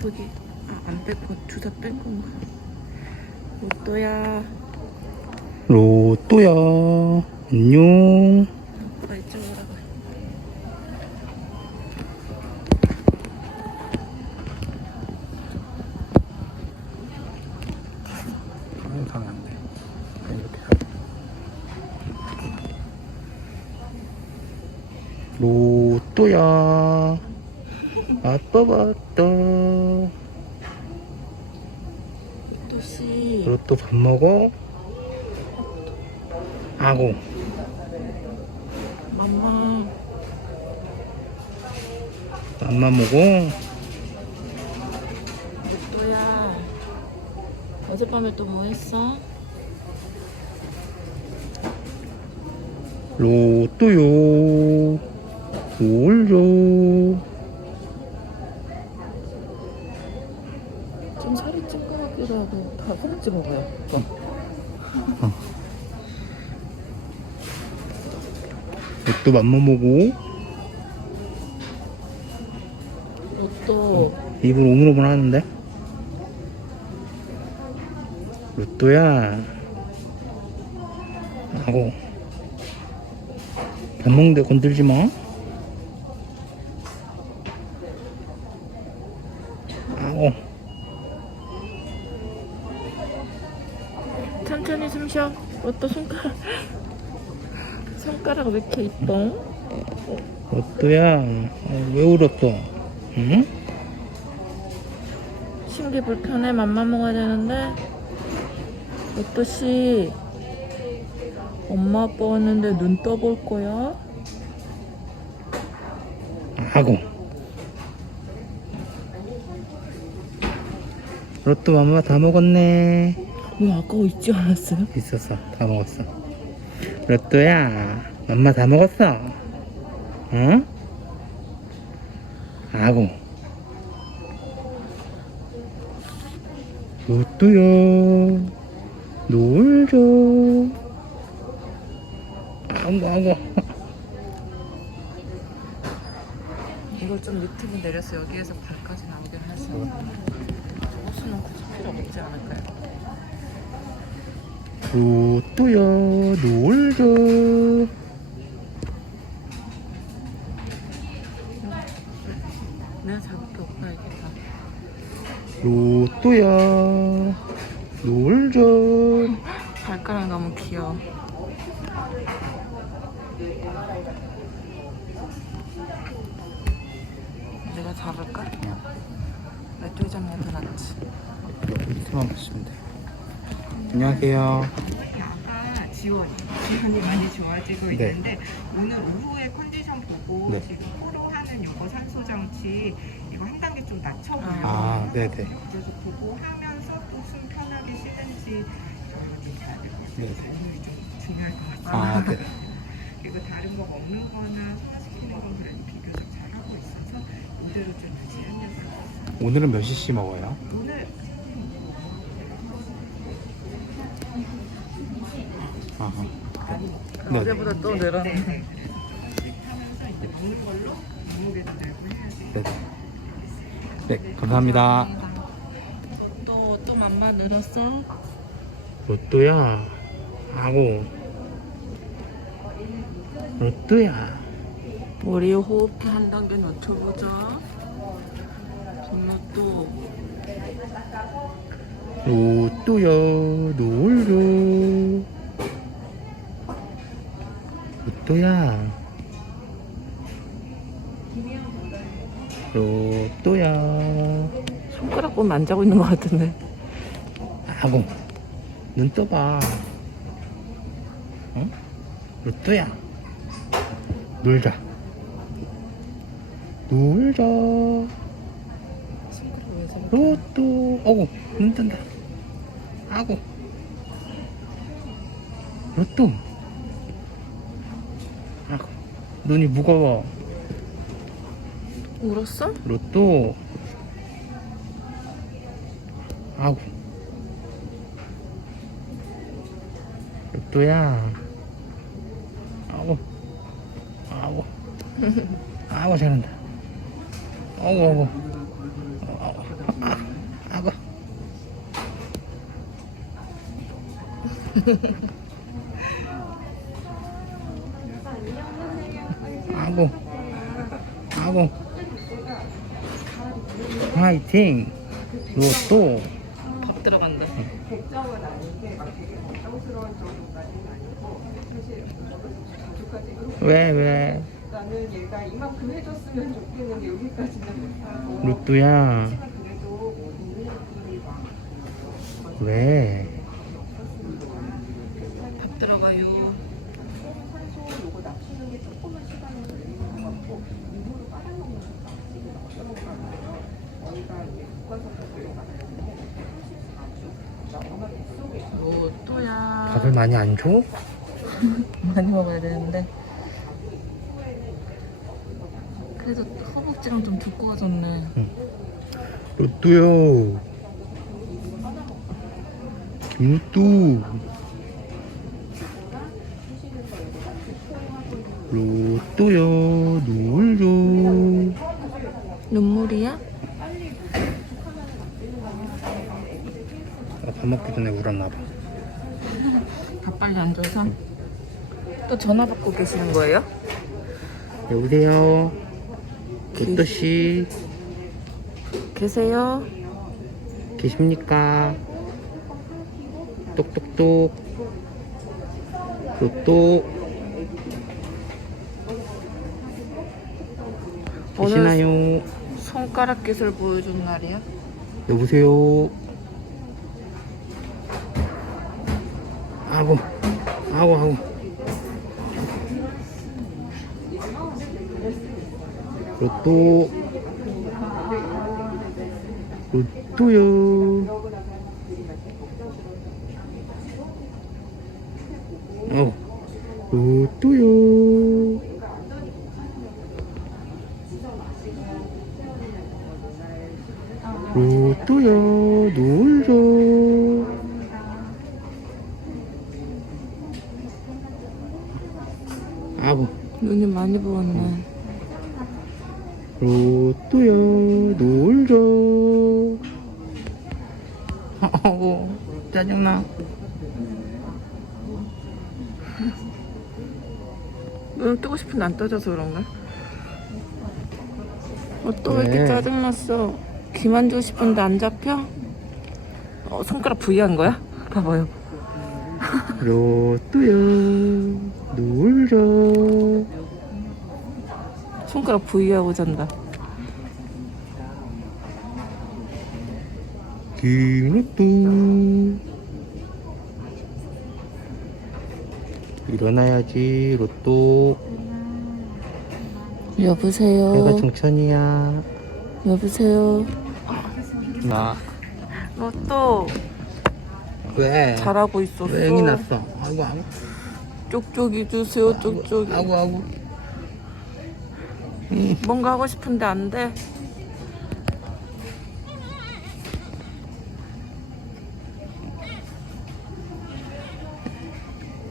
저기 아, 안 뺐고 주사 뺀 건가? 로또야. 로또야. 안녕 어젯밤에 또 뭐 했어? 로또요 올려 좀 살이 찐것 같기도 하고 다 허벅지 먹어요 로또 맘마 먹어? 로또 입을 오물오물 하는데? 로 또야. 하고. 밥 먹는데 건들지 마. 하고. 천천히 숨 쉬어. 로또 손가락 손가락 왜 이렇게 이뻐? 어, 왜 울었어? 응? 심기 불편해. 맘마 먹어야 되는데 로또씨 엄마 아빠 왔는데 눈 떠볼 거야? 하고 로또 맘마 다 먹었네. 왜 아까 있지 않았어요? 있었어. 다 먹었어. 로또야 맘마 다 먹었어. 응? 하고 로또야 놀자 아고 아고 이걸 좀 밑으로 내려서 여기에서 발까지 나오게 해서 저것은 굳이 필요 없지 않을까요? 로또야 놀자 내가 잡을게 오빠 이게 다. 로또야 놀자 발가락 너무 귀여워 내가 잡을까? 잡는 더 낫지 밑에만 보시면 돼 안녕하세요 아까 지원이 지원이 많이 좋아지고 네. 있는데 오늘 오후에 컨디션 보고 네. 지금 코로 하는 요거 산소 장치 이거 한 단계 좀 낮춰보려고 아 네네 그래서 보고 하면서 또 숨 편하게 쉬든지 좀 중요할 것 같아요. 아 네. 그리고 다른 거 먹는 거나 소화시키는 건 그래도 비교적 잘하고 있어서 이대로 좀 유지하면서 오늘은 몇 cc 먹어요? 오늘 아하 네. 어제보다 또 늘었네 하면서 이제 먹는 걸로 몸무게도 내고 해야지. 네. 네 감사합니다 또, 또 맘마 늘었어? 로또야. 하고. 로또야. 우리 호흡기 한 단계 낮춰보자. 전로또. 로또야 놀자 로또야. 로또야. 손가락 보면 안 자고 있는 것 같은데. 하고 눈 떠봐. 어? 로또야. 놀자. 놀자. 로또. 어구 눈 뜬다. 아고 로또. 아고 눈이 무거워. 울었어? 로또. 아고 또야 아우 아우 아우 잘한다 아우 아우 아우 아우 아고 아고 화이팅 로또 100점은 아닌데 막 되게 걱정스러운 정도까지는 아니고 사실 저까지 왜 왜? 나는 얘가 이만큼 해줬으면 좋겠는데 여기까지는 못하고 루뚜야 그래도 뭐 있는 일이 막 왜? 밥 들어가요. 많이 안 줘? 많이 먹어야 되는데. 그래도 허벅지랑 좀 두꺼워졌네. 로또요 김로또 로또요 놀죠 눈물이야? 아, 밥 먹기 전에 울었나 봐밥 빨리 안 줘서. 또 전화 받고 계시는 거예요? 여보세요 로또씨 계세요? 계십니까 똑똑똑 로또 오늘 계시나요 손가락 기술 보여준 날이야? 여보세요 아고 아고 아고. 로또. 로또요 눈을 뜨고 싶은데 안 떠져서 그런가? 어, 또왜 이렇게 왜? 짜증났어? 귀만 주고 싶은데 안 잡혀? 어, 손가락 부위한 거야? 봐봐요. 로또요 놀죠 손가락 부위하고 잔다. 김로또 일어나야지 로또 여보세요. 내가 정천이야 여보세요. 나 로또 왜? 잘하고 있었어. 왜 eng이 났어? 아이고 아이고 쪽쪽이 주세요. 쪽쪽이. 아이고 아이고 뭔가 하고 싶은데 안 돼.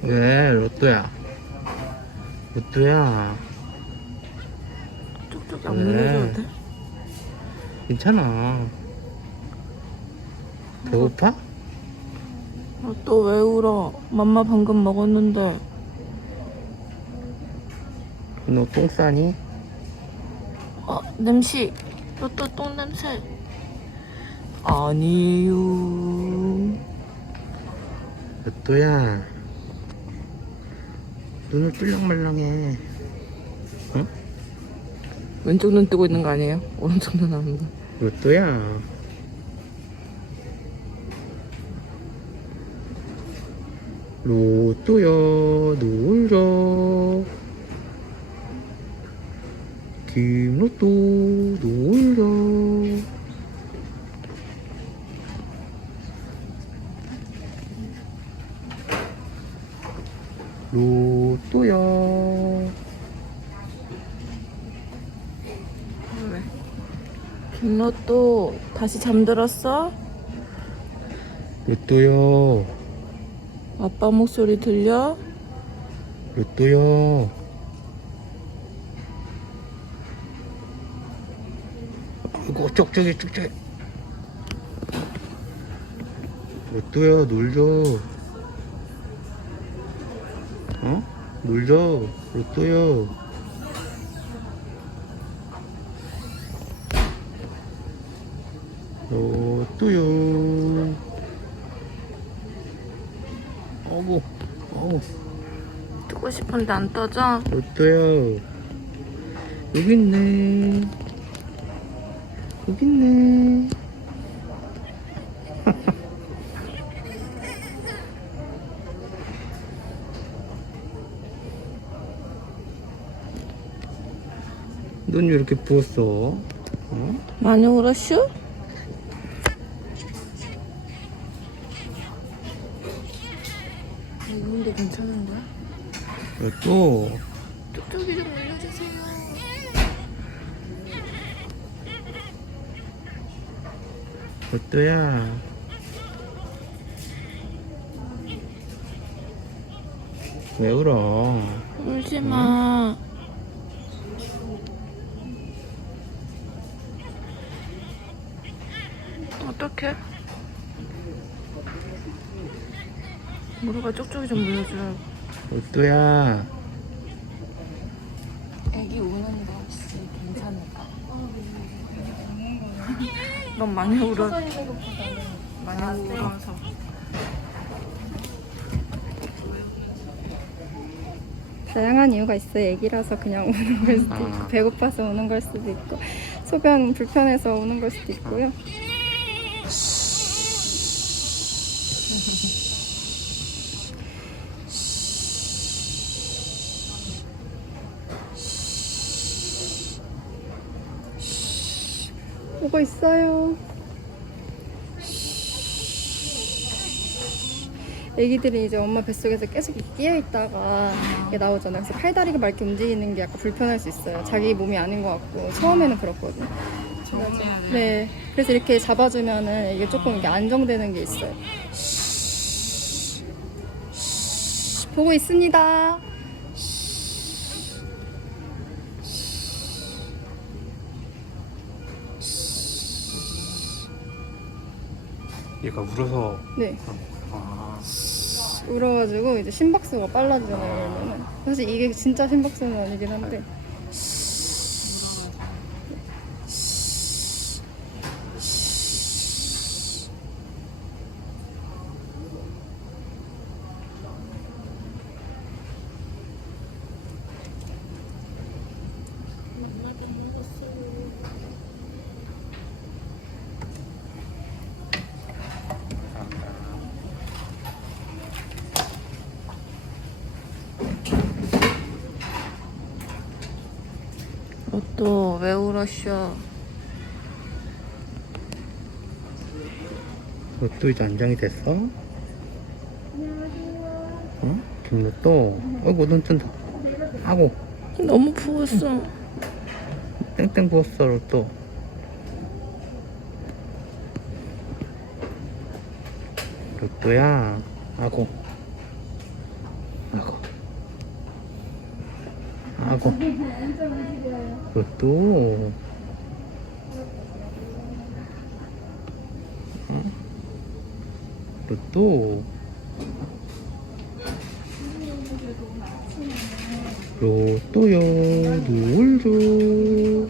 왜 로또야 로또야 쪽쪽이 안 왜? 눌러줘도 돼? 괜찮아 배고파? 어, 또왜 울어? 맘마 방금 먹었는데. 너 똥 싸니? 어, 냄새. 로또 똥 냄새. 아니요. 로또야 눈을 뚫렁말렁해 응? 왼쪽 눈 뜨고 있는 거 아니에요? 오른쪽 눈 하는 거. 로또야 로또야 놀자 김로또 놀자 로 또야 왜? 김로 또 다시 잠들었어? 로또야 아빠 목소리 들려? 로또야 아이고 쪽쪽이 쪽쪽이 로또야 놀자 물 줘. 로또요. 로또요. 어구, 어우, 뜨고 싶은데 안 떠져? 로또요. 여기 있네. 여기 있네. 넌 왜 이렇게 부었어? 어? 많이 울었슈? 이건데 괜찮은 거야? 로또. 쪽쪽이 좀 올려주세요. 로또야. 왜 울어? 울지 마. 무릎에 쪽쪽이 좀 물려줘. 로또야. 애기 우는 거 혹시 괜찮을까? 넌 많이 울어. 많이 울어서. 다양한 이유가 있어요. 애기라서 그냥 우는 걸 수도 있고, 아. 배고파서 우는 걸 수도 있고, 소변 불편해서 우는 걸 수도 있고요. 오고 있어요. 애기들이 이제 엄마 뱃속에서 계속 끼어 있다가 이게 나오잖아요. 그래서 팔다리가 막 이렇게 움직이는 게 약간 불편할 수 있어요. 자기 몸이 아닌 것 같고 처음에는 그렇거든요. 네, 그래서 이렇게 잡아주면은 이게 조금 이렇게 안정되는 게 있어요. 보고 있습니다. 얘가 울어서. 네, 아, 울어가지고 이제 심박수가 빨라지잖아요. 그러면은 사실 이게 진짜 심박수는 아니긴 한데. 울었쇼? 로또 이제 안장이 됐어? 어? 김로또? 어이구, 눈 뜬다. 아고, 너무 부었어. 땡땡 부었어, 로또. 로또야, 아고. 아고. 아고. 응? 로또. 로또요, 놀죠.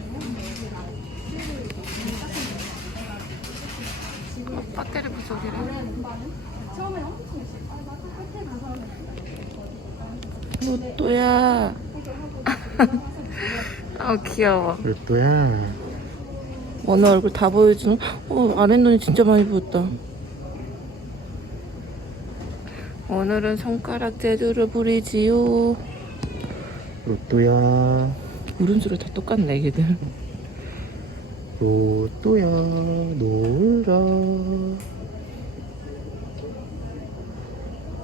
배터리 부족이래. 로또야. 아 귀여워. 로또야. 어느 얼굴 다 보여주는. 어 아랫눈이 진짜 많이 부었다. 오늘은 손가락 재주를 부리지요. 로또야. 울음소리 다 똑같네 애기들. 로또야, 놀자.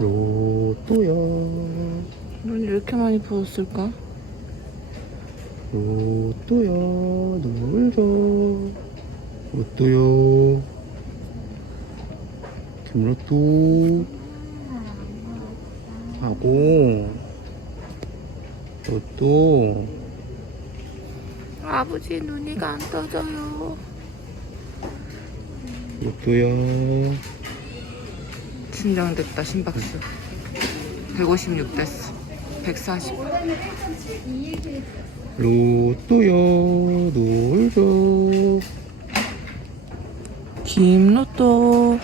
로또야, 왜 이렇게 많이 부었을까? 로또야, 놀자. 로또요. 김로또. 하고, 로또. 아버지 눈이가 안 떠져요. 로또야. 진정됐다 심박수. 156 됐어. 140. 로또요 놀죠 김로또.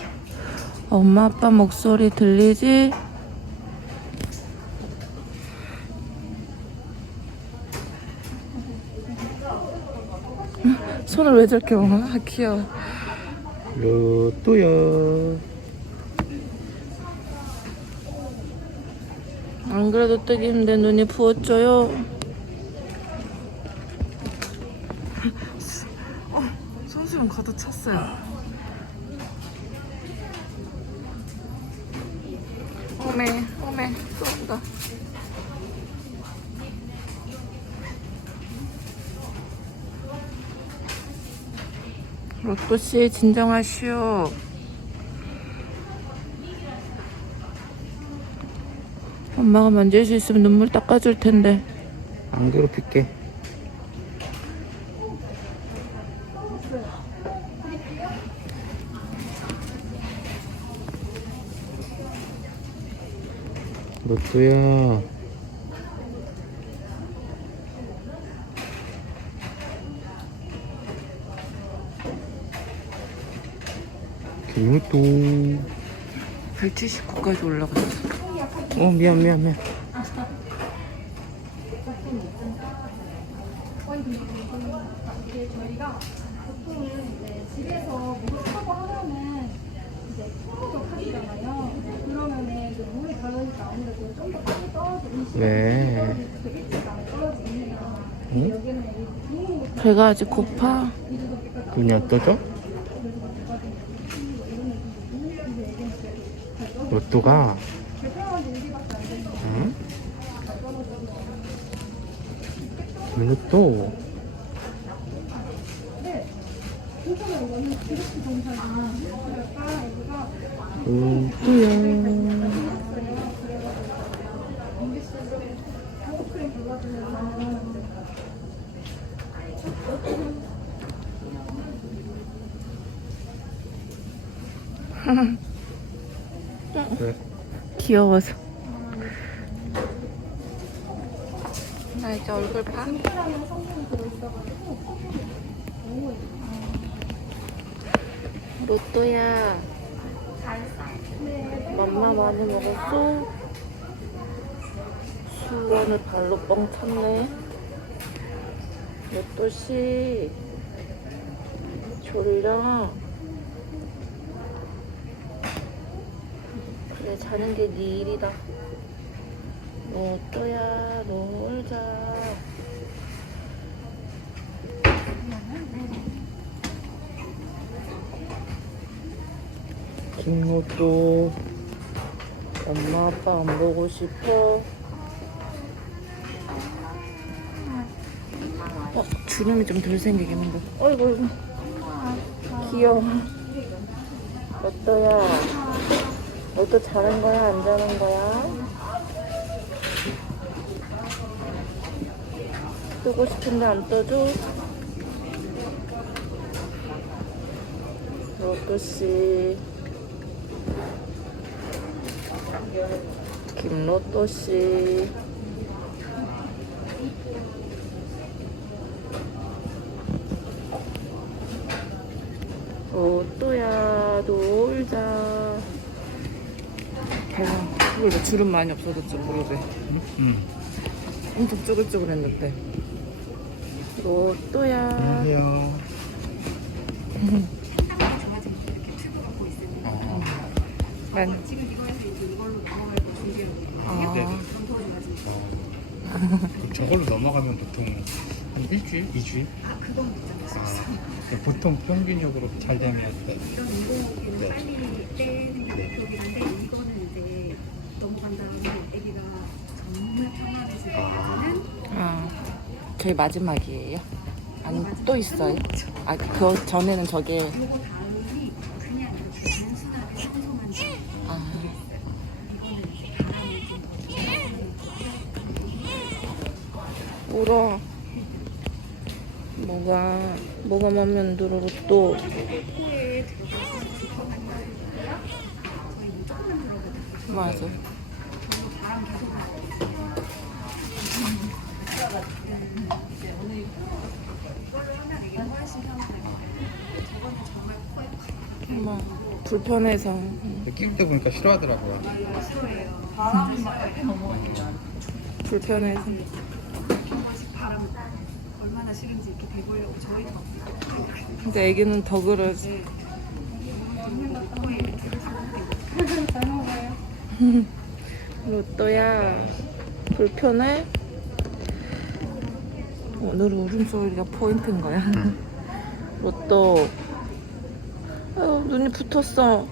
엄마 아빠 목소리 들리지? 손을 왜 저렇게 엉어? 아 귀여워. 로또요 안 그래도 뜨기 힘든 눈이 부었죠요. 어, 손수건 가득 찼어요. 오메, 오메, 또 온다. 로또 씨 진정하시오. 엄마가 만질 수 있으면 눈물 닦아줄 텐데. 안 괴롭힐게 로또야 김로또 179까지 올라갔어. 어 미안 미안 미안 저희가 보통은 이제 집에서 물을 타고 하면은 이제 통으로 타시잖아요. 그러면은 그 물이 덜으니까 아무래도 좀 더 빨리 떨어지는 네 일찍 안 떨어지니까 응? 여기는 이 배가 아직 고파. 눈이 안 떠져? 로또가 응? 김로또 로또야 그 래 귀여워서. 나 이제 얼굴 봐. 로또야. 맘마 많이 먹었어? 수건을 발로 뻥 찼네. 로또씨. 졸려. 자는 게 네 일이다. 로또야 놀자. 김로또 엄마 아빠 안 보고 싶어. 어 주름이 좀 덜 생기긴 한데. 어이구 어이구. 귀여워. 로또야. 로또 자는 거야 안 자는 거야? 뜨고 싶은데 안 떠줘? 로또 씨. 김로또 씨. 로또야 놀자. 배가 그걸 주름 많이 없어졌죠 무릎에. 응 엄청 쭈글쭈글했는데. 로또야. 안녕하세요 난. 아, 저걸로 넘어가면 보통 한 일주일, 이주일? 아, 그건 못 아, 보통 평균적으로 잘 되면 네. 네. 아, 저희 마지막이에요. 아니 또 있어요? 아, 그 전에는 저게. 아, 울어. 뭐가 뭐가 마음에 안 들어 또. 맞아. 바람 계속 나고 정말 불편해서 끼울 때 보니까 싫어하더라고요. 불편해서 한 번씩 바람 얼마나 싫은지 이렇게 대보려고 저희도 막 근데 애기는 더 그러지 잘 먹어요. 로또야 불편해? 오늘 울음소리가 포인트인 거야. 로또. 아유, 눈이 붙었어.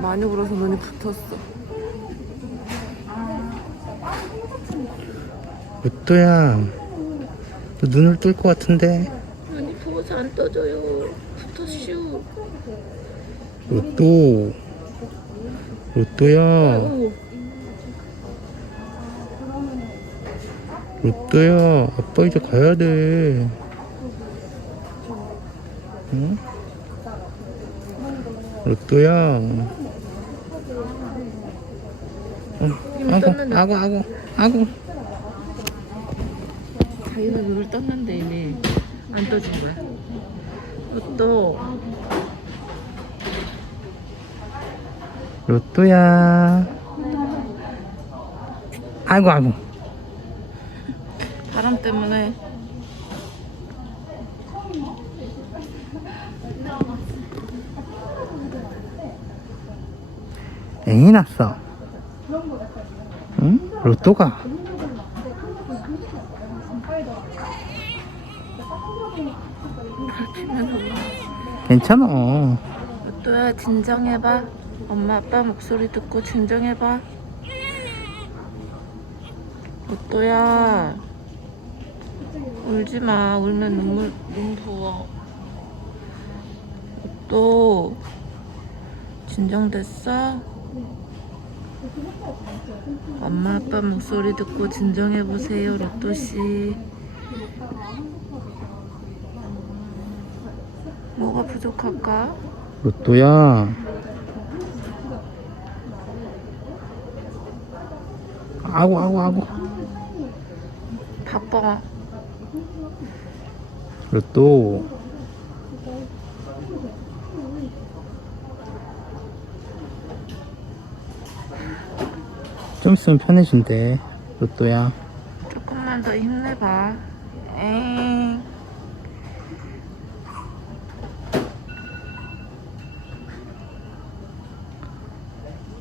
많이 울어서 눈이 붙었어. 로또야, 너 눈을 뜰 것 같은데. 눈이 부어서 안 떠져요. 붙었슈. 로또, 로또야, 오, 로또야, 아빠 이제 가야 돼. 응? 로또야. 어, 아고, 아고, 아고, 아고. 자기는 눈을 떴는데 이미 안 떠진 거야 로또 로또야. 아이고, 아이고. 때문에 앵이 났어. 응? 로또가. 괜찮아. 로또야 진정해봐 엄마 아빠 목소리 듣고 진정해봐 로또야 울지 마 울면 눈물 눈 부어 로또 진정됐어? 엄마 아빠 목소리 듣고 진정해보세요 로또씨 뭐가 부족할까? 로또야. 아고, 아고, 아고. 바빠 로또. 좀 있으면 편해진대. 로또야. 조금만 더 힘내봐. 에잉.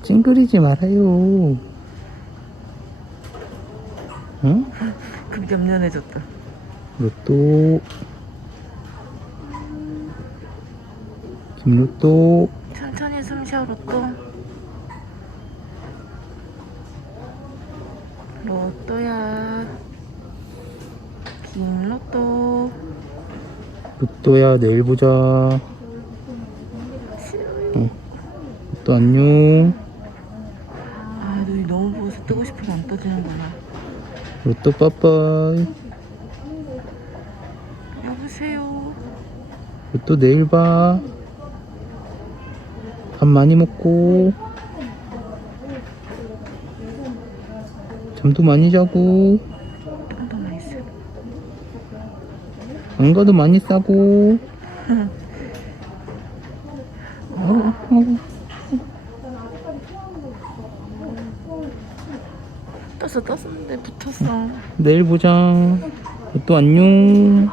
찡그리지 말아요. 응? 급 염려해졌다. 로또. 김로또. 천천히 숨 쉬어, 로또. 로또야. 긴 로또. 로또야, 내일 보자. 응. 로또 안녕. 아, 눈이 너무 부어서 뜨고 싶어도 안 떠지는구나. 로또 빠빠이. 여보세요. 로또 내일 봐. 밥 많이 먹고. 잠도 많이 자고. 똥도 많이 있어. 안 가도 많이 싸고. 어, 어. 떴어, 떴었는데 붙었어. 내일 보자. 로또 안녕.